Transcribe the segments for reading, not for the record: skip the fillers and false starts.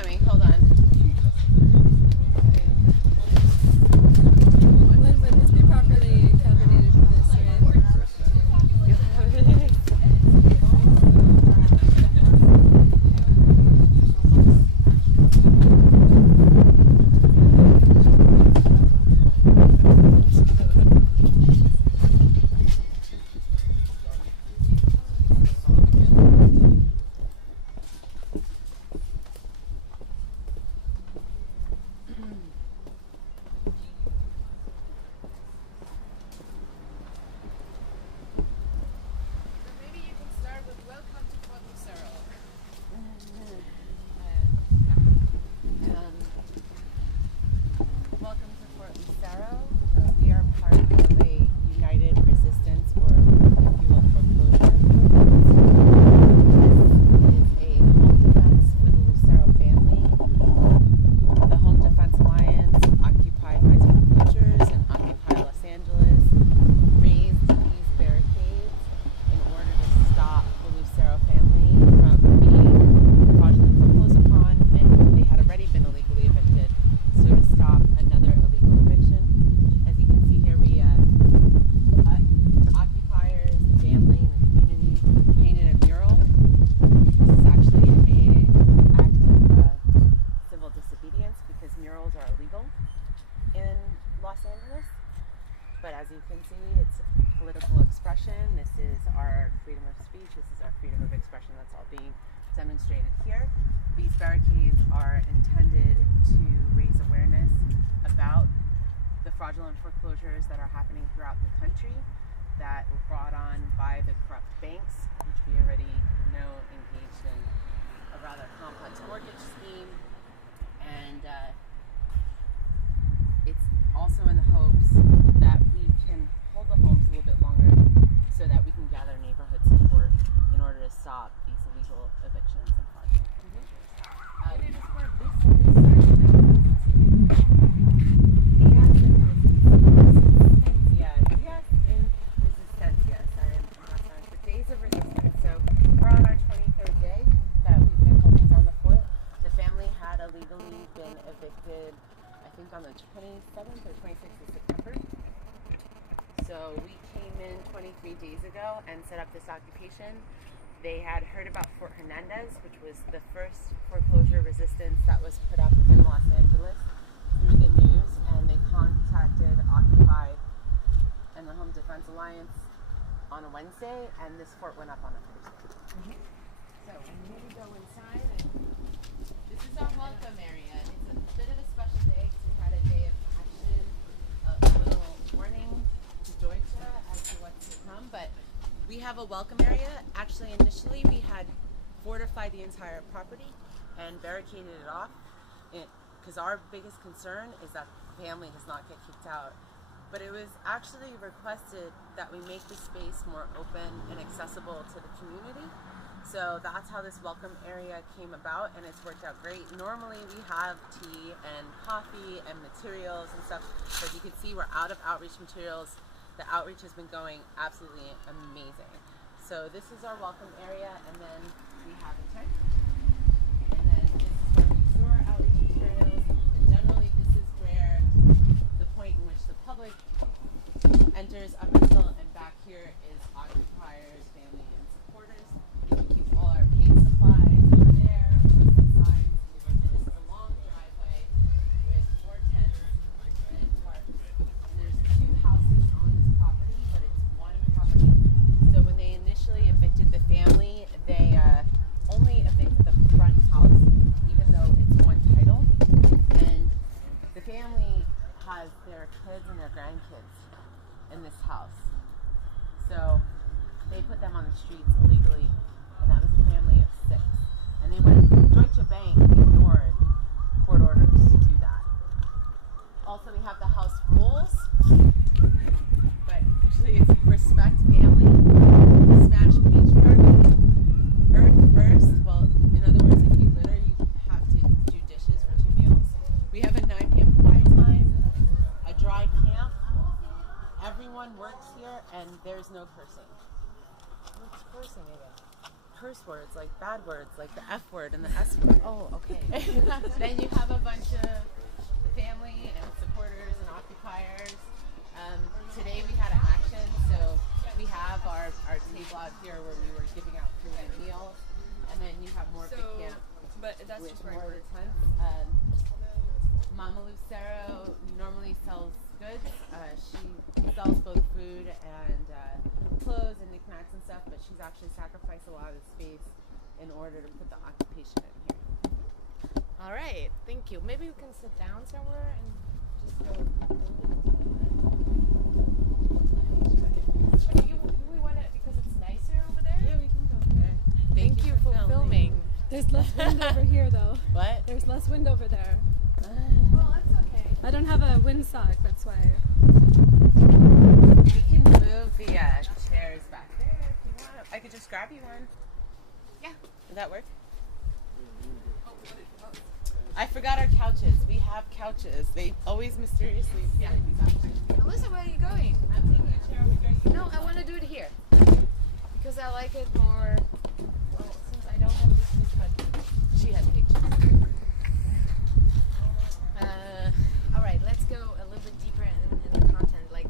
coming. Hold on. Would this be properly cabineted for this, right? But as you can see, it's political expression. This is our freedom of speech. This is our freedom of expression. That's all being demonstrated here. These barricades are intended to raise awareness about the fraudulent foreclosures that are happening throughout the country that were brought on by the corrupt banks, which we already know engaged in a rather complex mortgage scheme. And it's also in the hopes that we can hold the homes a little bit longer so that we can gather neighborhood support in order to stop these illegal evictions and fraudulent foreclosures. It is for this Días in Resistencia. Sorry, I'm not sorry. The days of resistance. So we're on our 23rd day that we've been holding down the fort. The family had illegally been evicted, I think on the 27th or 26th of September. So we came in 23 days ago and set up this occupation. They had heard about Fort Hernandez, which was the first foreclosure resistance that was put up in Los Angeles through the news, and they contacted Occupy and the Home Defense Alliance on a Wednesday, and this fort went up on a Thursday. So here we go inside, and this is our welcome area. It's a bit of a special day because we had a day of action, a little warning to Deutsche as to what's to come, but we have a welcome area. Actually, initially we had fortified the entire property and barricaded it off because our biggest concern is that the family does not get kicked out. But it was actually requested that we make the space more open and accessible to the community. So that's how this welcome area came about, and it's worked out great. Normally we have tea and coffee and materials and stuff, but you can see we're out of outreach materials. The outreach has been going absolutely amazing. So this is our welcome area, and then we have a tent. And then this is where we store our outreach materials. And generally this is where the point in which the public enters up until, and back here is occupiers, family, and supporters. We keep all our paint supplies over there, signs, and this is a long driveway with 4 tents and tarps. And there's 2 houses on this property, but it's one property. So when they initially evicted the family, they only evicted the front house, even though it's one title. And the family has their kids and their grandkids in this house. So they put them on the streets illegally, and that was a family of 6. And they went, Deutsche Bank ignored court orders to do that. Also, we have the house rules, but usually it's respect family, smash patriarchy, earth first. Well, in other words, if you litter, you have to do dishes for 2 meals. We have a 9 p.m. quiet time, a dry camp. Everyone works here, and there's no cursing. What's cursing again? curse words, like bad words, like the F word and the S word. Oh, okay. Then you have a bunch of the family and supporters and occupiers. Today we had an action, so we have our table out here where we were giving out food and meals, and then you have more big camp. But that's With just where more I of the work. tents. Mama Lucero normally sells goods. She sells both food and clothes and knickknacks and stuff, but she's actually sacrificed a lot of the space in order to put the occupation in here. All right, thank you. Maybe we can sit down somewhere and just go. Or do we want it because it's nicer over there? Yeah, we can go there. Thank you for filming. There's less wind over here, though. What? There's less wind over there. Well, that's okay. I don't have a windsock, that's why. We can move the chairs back there if you want. I could just grab you one. Yeah. Would that work? I forgot our couches. We have couches. They always mysteriously appear in these options. Alyssa, where are you going? I'm taking a chair over here. No, I want to do it here. Because I like it more, well, since I don't have pictures, but she has pictures. All right, let's go a little bit deeper in the content. Like,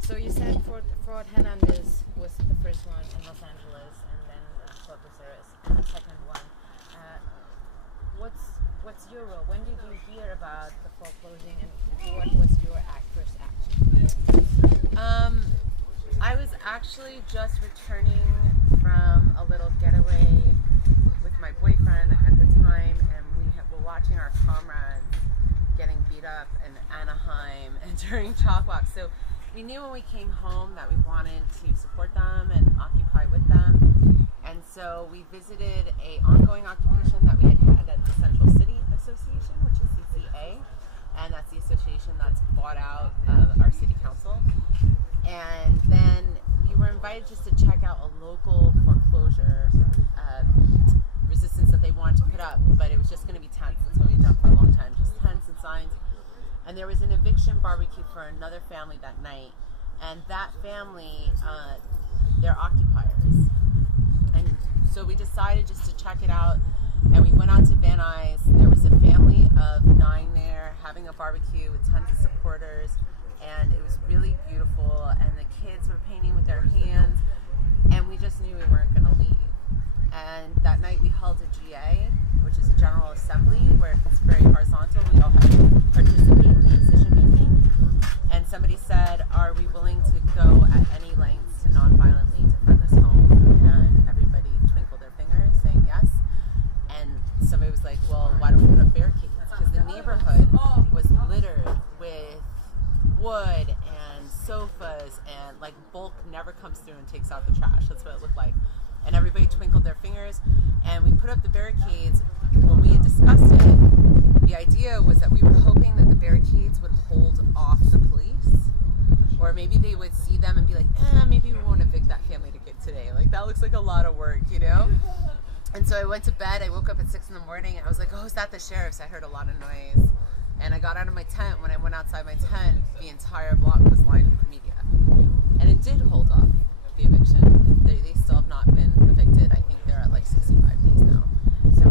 so you said Fort Hernandez was the first one in Los Angeles, and then Foreclosures, and the second one. What's your role? When did you hear about the foreclosing, and what was your first action? I was actually just returning from a little getaway with my boyfriend at the time, and were watching our comrades getting beat up in Anaheim and during chalk walks. So we knew when we came home that we wanted to support them and occupy with them. And so we visited a ongoing occupation that we had at the Central City Association, which is CCA, and that's the association that's bought out our city council. And then we were invited just to check out a local foreclosure resistance that they wanted to put up, but it was just going to be tents. That's what we've done for a long time, just tents and signs. And there was an eviction barbecue for another family that night, and that family, they're occupiers. And so we decided just to check it out, and we went out to Van Nuys. There was a family of 9 there having a barbecue with tons of supporters, and it was really beautiful, and the kids were painting with their hands, and we just knew we weren't going to leave. And that night we held a GA, which is a General Assembly, where it's very horizontal. We all have to participate in the decision making. And somebody said, are we willing to go at any lengths to non-violently defend this home? And everybody twinkled their fingers, saying yes. And somebody was like, well, why don't we put up barricades? Because the neighborhood was littered with wood and sofas, and like bulk never comes through and takes out the trash. That's what it looked like. And everybody twinkled their fingers, and we put up the barricades. When we had discussed it, the idea was that we were hoping that the barricades would hold off the police, or maybe they would see them and be like, maybe we won't evict that family to get today. Like, that looks like a lot of work, you know? And so I went to bed. I woke up at 6 in the morning, and I was like, oh, is that the sheriff's? I heard a lot of noise. And I got out of my tent. When I went outside my tent, the entire block was lined up for media. And it did hold off the eviction. They still have not been evicted. I think they're at like 65 days now. So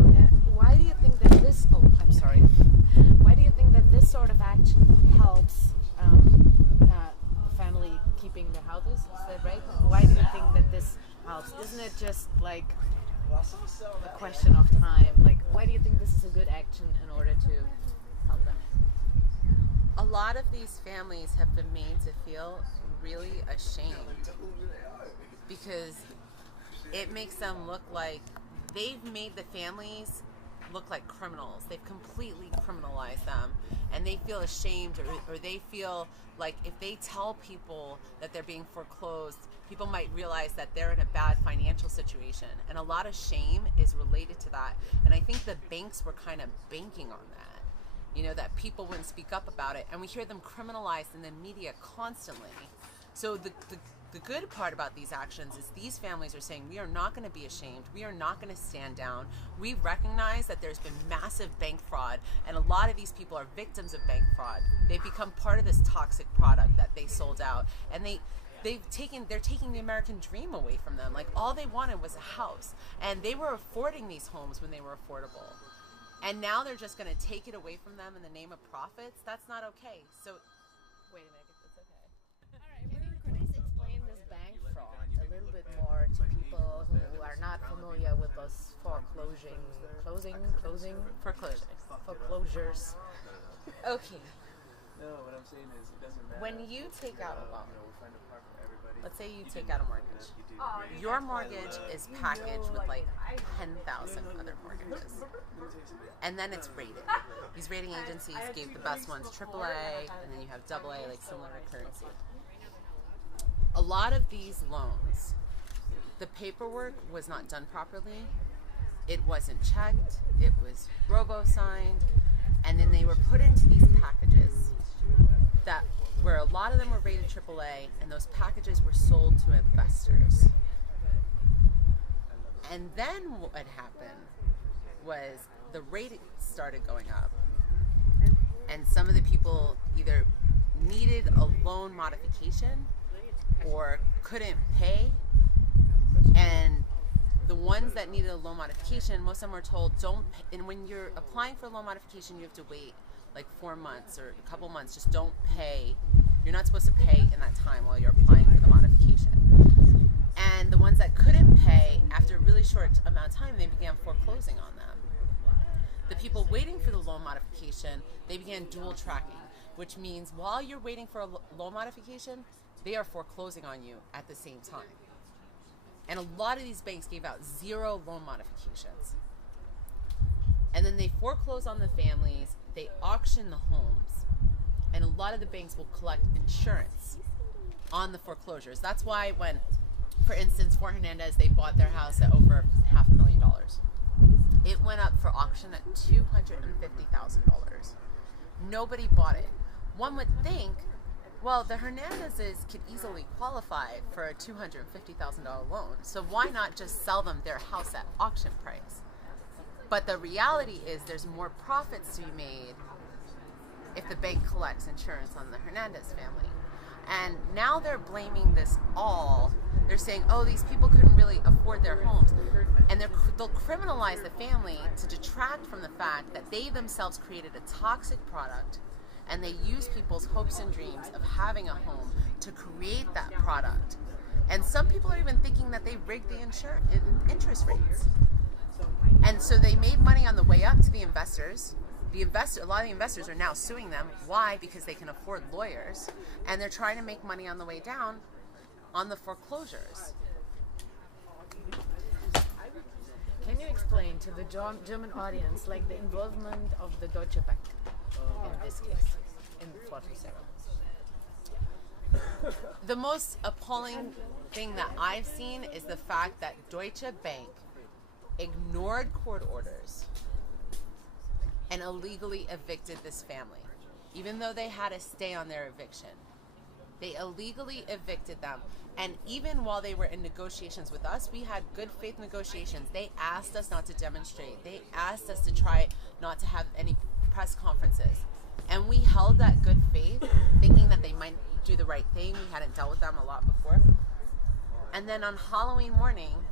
why do you think that this, why do you think that this sort of action helps family keeping their houses? Is that right? Why do you think that this helps? Isn't it just like a question of time? Like, why do you think this is a good action in order to help them? A lot of these families have been made to feel really ashamed because it makes them look like they've made the families look like criminals. They've completely criminalized them, and they feel ashamed, or they feel like if they tell people that they're being foreclosed, people might realize that they're in a bad financial situation, and a lot of shame is related to that. And I think the banks were kind of banking on that, you know, that people wouldn't speak up about it, and we hear them criminalized in the media constantly. So the good part about these actions is these families are saying, we are not going to be ashamed. We are not going to stand down. We recognize that there's been massive bank fraud, and a lot of these people are victims of bank fraud. They've become part of this toxic product that they sold out. And they're taking the American dream away from them. Like, all they wanted was a house, and they were affording these homes when they were affordable, and now they're just going to take it away from them in the name of profits. That's not okay. So wait a minute, it's okay. Can you please explain this bank fraud a little bit more to people who are not familiar with those foreclosures? Okay. No, what I'm saying is it doesn't matter. When you take out a loan, We'll find a part for everybody. let's say you take out a mortgage. Your mortgage is packaged with like 10,000 other mortgages. And then it's rated. These rating agencies gave the best ones AAA, and then you have AA, like similar to currency. A lot of these loans, the paperwork was not done properly. It wasn't checked. It was robo-signed. And then they were put into these packages that where a lot of them were rated AAA, and those packages were sold to investors. And then what happened was the rate started going up, and some of the people either needed a loan modification or couldn't pay, and the ones that needed a loan modification, most of them were told don't pay. And when you're applying for a loan modification, you have to wait like 4 months or a couple months. Just don't pay. You're not supposed to pay in that time while you're applying for the modification. And the ones that couldn't pay, after a really short amount of time, they began foreclosing on them. The people waiting for the loan modification, they began dual tracking, which means while you're waiting for a loan modification, they are foreclosing on you at the same time. And a lot of these banks gave out 0 loan modifications. And then they foreclose on the families, they auction the homes, and a lot of the banks will collect insurance on the foreclosures. That's why when, for instance, for Hernandez, they bought their house at over $500,000. It went up for auction at $250,000. Nobody bought it. One would think, well, the Hernandezes could easily qualify for a $250,000 loan, so why not just sell them their house at auction price? But the reality is there's more profits to be made if the bank collects insurance on the Hernandez family. And now they're blaming this all. They're saying, oh, these people couldn't really afford their homes. And they'll criminalize the family to detract from the fact that they themselves created a toxic product, and they use people's hopes and dreams of having a home to create that product. And some people are even thinking that they rigged the interest rates. And so they made money on the way up to the investors. A lot of the investors are now suing them. Why? Because they can afford lawyers. And they're trying to make money on the way down on the foreclosures. Can you explain to the German audience, like, the involvement of the Deutsche Bank in this case, in 427? The most appalling thing that I've seen is the fact that Deutsche Bank ignored court orders and illegally evicted this family, even though they had a stay on their eviction. They illegally evicted them. And even while they were in negotiations with us, we had good faith negotiations. They asked us not to demonstrate. They asked us to try not to have any press conferences. And we held that good faith, thinking that they might do the right thing. We hadn't dealt with them a lot before. And then on Halloween morning,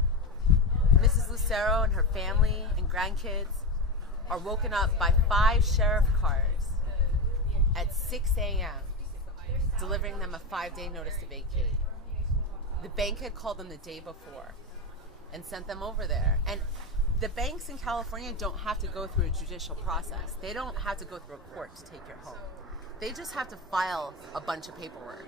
Mrs. Lucero and her family and grandkids are woken up by 5 sheriff cars at 6 a.m., delivering them a 5-day notice to vacate. The bank had called them the day before and sent them over there. And the banks in California don't have to go through a judicial process. They don't have to go through a court to take your home. They just have to file a bunch of paperwork.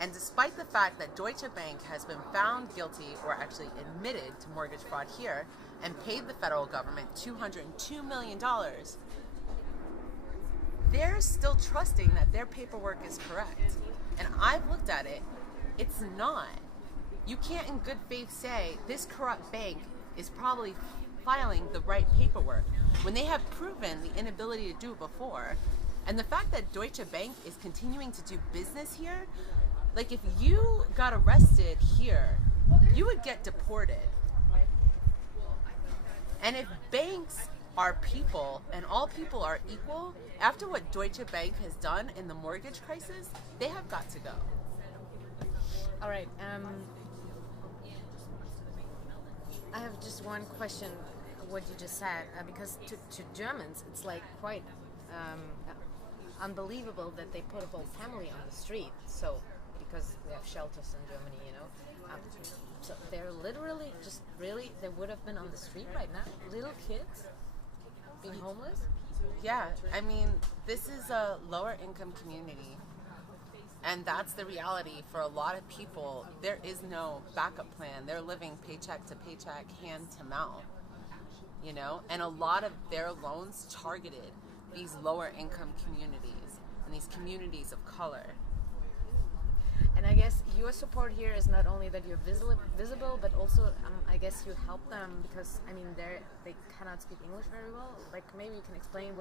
And despite the fact that Deutsche Bank has been found guilty, or actually admitted to mortgage fraud here, and paid the federal government $202 million, they're still trusting that their paperwork is correct. And I've looked at it, it's not. You can't in good faith say this corrupt bank is probably filing the right paperwork when they have proven the inability to do it before. And the fact that Deutsche Bank is continuing to do business here, like, if you got arrested here, you would get deported. And if banks are people and all people are equal, after what Deutsche Bank has done in the mortgage crisis, they have got to go. All right. I have just one question. What you just said, because to Germans, it's like quite unbelievable that they put a whole family on the street. So because we have shelters in Germany, you know. So they're literally just really they would have been on the street right now. Little kids being homeless. Yeah, I mean, this is a lower income community. And that's the reality for a lot of people. There is no backup plan. They're living paycheck to paycheck, hand to mouth, you know? And a lot of their loans targeted these lower income communities and these communities of color. And I guess your support here is not only that you're visible, but also I guess you help them because I mean they cannot speak English very well. Like maybe you can explain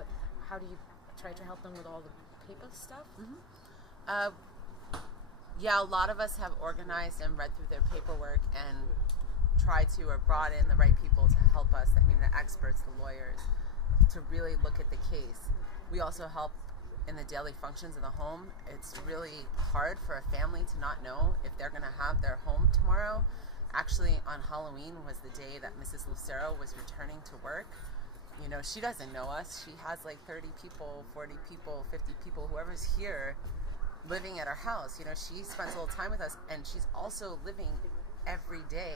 how do you try to help them with all the paper stuff? Mm-hmm. Yeah, a lot of us have organized and read through their paperwork and tried to or brought in the right people to help us. I mean, the experts, the lawyers, to really look at the case. We also help in the daily functions of the home. It's really hard for a family to not know if they're going to have their home tomorrow. Actually, on Halloween was the day that Mrs. Lucero was returning to work. You know, she doesn't know us. She has like 30 people, 40 people, 50 people, whoever's here living at our house. You know, she spends a little time with us, and she's also living every day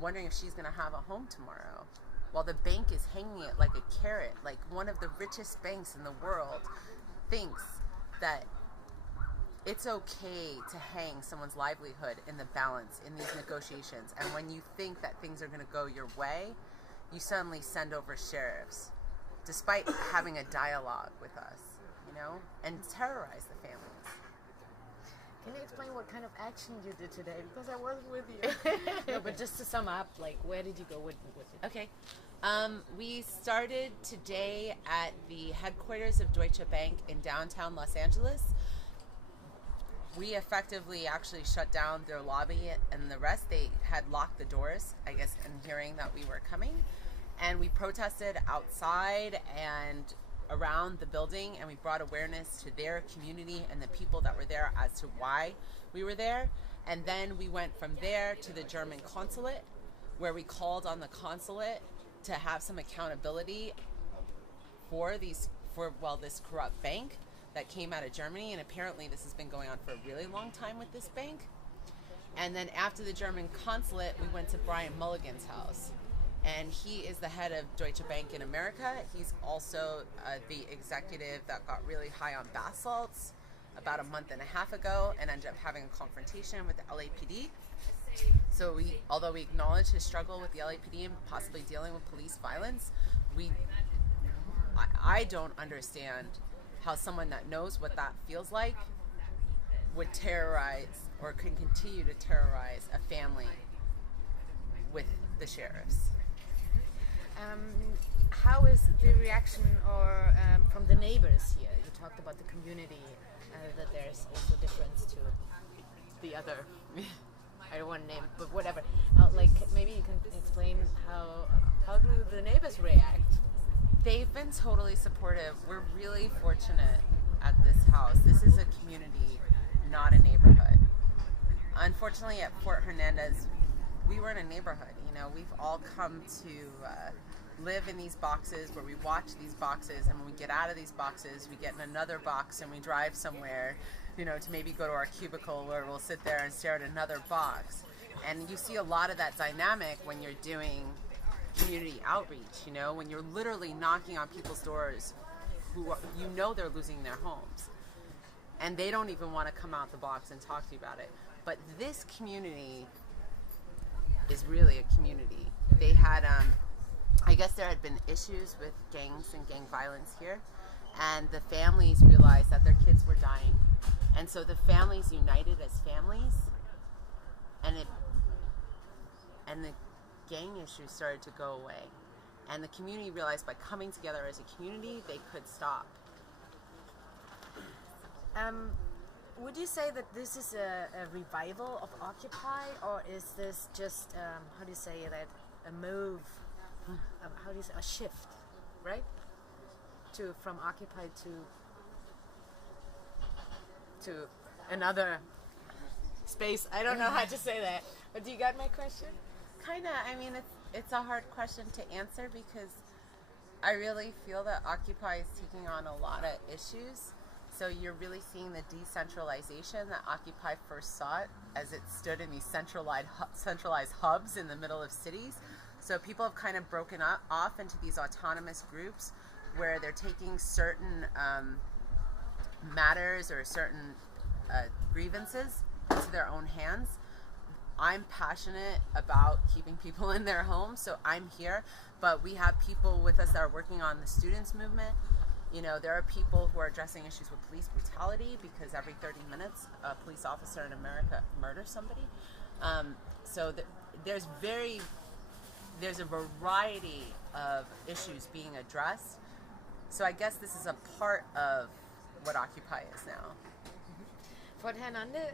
wondering if she's going to have a home tomorrow. While the bank is hanging it like a carrot, like one of the richest banks in the world thinks that it's okay to hang someone's livelihood in the balance in these negotiations. And when you think that things are going to go your way, you suddenly send over sheriffs, despite having a dialogue with us, you know, and terrorize the families. Can you explain what kind of action you did today? Because I wasn't with you. No, but just to sum up, like, where did you go with it? Okay. We started today at the headquarters of Deutsche Bank in downtown Los Angeles. We effectively actually shut down their lobby, and the rest, they had locked the doors, I guess, in hearing that we were coming. And we protested outside and around the building, and we brought awareness to their community and the people that were there as to why we were there. And then we went from there to the German consulate, where we called on the consulate to have some accountability for this corrupt bank that came out of Germany. And apparently this has been going on for a really long time with this bank. And then after the German consulate, we went to Brian Mulligan's house. And he is the head of Deutsche Bank in America. He's also the executive that got really high on bath salts about a month and a half ago and ended up having a confrontation with the LAPD. So although we acknowledge his struggle with the LAPD and possibly dealing with police violence, I don't understand how someone that knows what that feels like would terrorize or can continue to terrorize a family with the sheriffs. How is the reaction from the neighbors here? You talked about the community, that there's also difference to the other. I don't want to name it, but whatever. Like maybe you can explain how do the neighbors react? They've been totally supportive. We're really fortunate at this house. This is a community, not a neighborhood. Unfortunately, at Fort Hernandez, we were in a neighborhood. You know, we've all come to live in these boxes where we watch these boxes, and when we get out of these boxes, we get in another box and we drive somewhere, you know, to maybe go to our cubicle where we'll sit there and stare at another box. And you see a lot of that dynamic when you're doing community outreach, you know, when you're literally knocking on people's doors who you know they're losing their homes. And they don't even want to come out the box and talk to you about it. But this community is really a community. They had, I guess there had been issues with gangs and gang violence here, and the families realized that their kids were dying. And so the families united as families, and the gang issues started to go away. And the community realized by coming together as a community, they could stop. Would you say that this is a revival of Occupy, or is this just, how do you say that, a move, how do you say, a shift, right? From Occupy to another space. I don't know how to say that. But do you got my question? Kind of. I mean, it's a hard question to answer because I really feel that Occupy is taking on a lot of issues. So you're really seeing the decentralization that Occupy first sought as it stood in these centralized hubs in the middle of cities. So people have kind of broken off into these autonomous groups where they're taking certain matters or certain grievances into their own hands. I'm passionate about keeping people in their homes, so I'm here, but we have people with us that are working on the students movement. You know, there are people who are addressing issues with police brutality because every 30 minutes a police officer in America murders somebody. So there's a variety of issues being addressed. So I guess this is a part of what Occupy is now. For Hernandez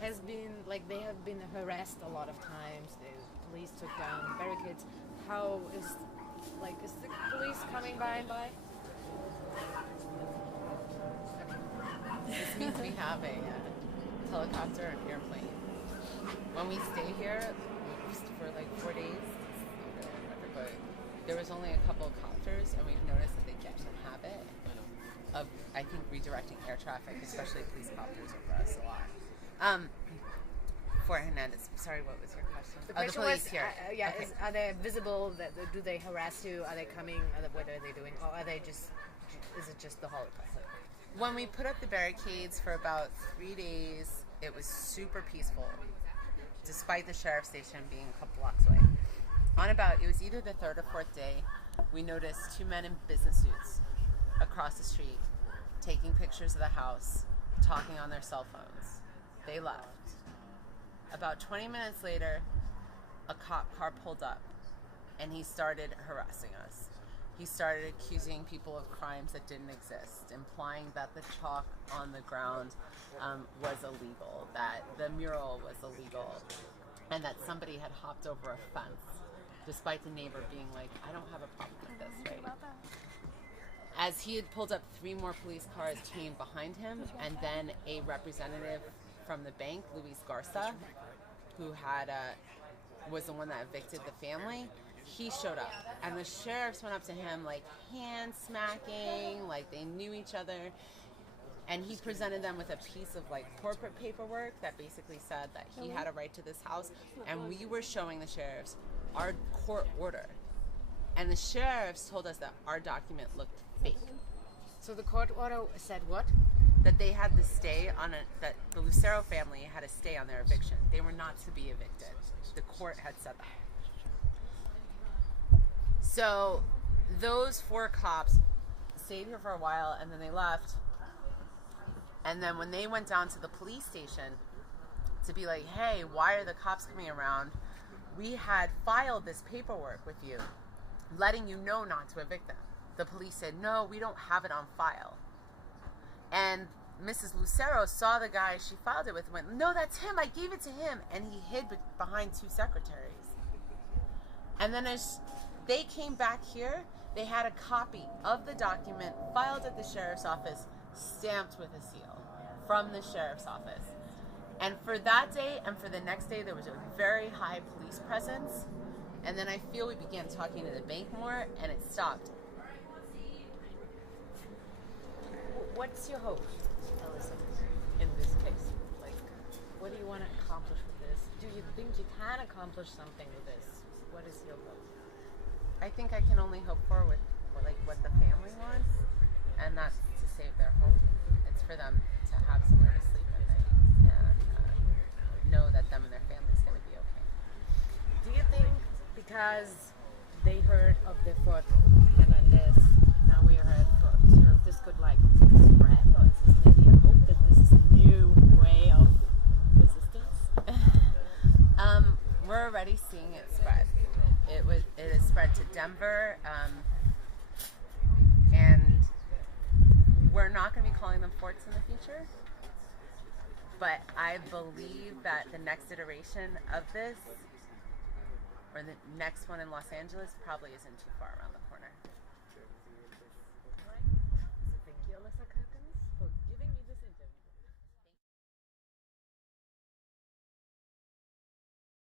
has been like they have been harassed a lot of times. The police took down barricades. How is the police coming by and by? This means we have a helicopter and airplane. When we stay here for like 4 days, but there was only a couple of copters, and we've noticed that they get in the habit of, I think, redirecting air traffic, especially police copters, over us a lot. For Hernandez, sorry, what was your question? The question the police was, here. Okay. are they visible? Do they harass you? Are they coming? What are they doing? Or are they just? Is it just the Holocaust? When we put up the barricades for about 3 days, it was super peaceful, despite the sheriff's station being a couple blocks away. It was either the third or fourth day, we noticed 2 men in business suits across the street, taking pictures of the house, talking on their cell phones. They left. About 20 minutes later, a cop car pulled up, and he started harassing us. He started accusing people of crimes that didn't exist, implying that the chalk on the ground was illegal, that the mural was illegal, and that somebody had hopped over a fence, despite the neighbor being like, I don't have a problem with this, right? As he had pulled up, 3 more police cars came behind him, and then a representative from the bank, Luis Garza, who was the one that evicted the family, he showed up. And the sheriffs went up to him like hand smacking, like they knew each other. And he presented them with a piece of like corporate paperwork that basically said that he had a right to this house. And we were showing the sheriffs our court order. And the sheriffs told us that our document looked fake. So the court order said what? That they had to stay that the Lucero family had to stay on their eviction. They were not to be evicted. The court had said that. So those 4 cops stayed here for a while, and then they left. And then when they went down to the police station to be like, hey, why are the cops coming around? We had filed this paperwork with you, letting you know not to evict them. The police said, no, we don't have it on file. And Mrs. Lucero saw the guy she filed it with and went, no, that's him. I gave it to him. And he hid behind 2 secretaries. And then as they came back here, they had a copy of the document filed at the sheriff's office, stamped with a seal from the sheriff's office. And for that day and for the next day, there was a very high police presence. And then I feel we began talking to the bank more, and it stopped. What's your hope, Alison, in this case? Like, what do you want to accomplish with this? Do you think you can accomplish something with this? What is your hope? I think I can only hope for what the family wants, and that's to save their home. It's for them to have somewhere to sleep at night and know that them and their family's going to be okay. Do you think because they heard of the Fort Hernandez, now we are at Fort, this could like spread, or is this maybe a hope that this is a new way of resistance? We're already seeing it spread. It has spread to Denver, and we're not going to be calling them forts in the future, but I believe that the next iteration of this, or the next one in Los Angeles, probably isn't too far around the corner.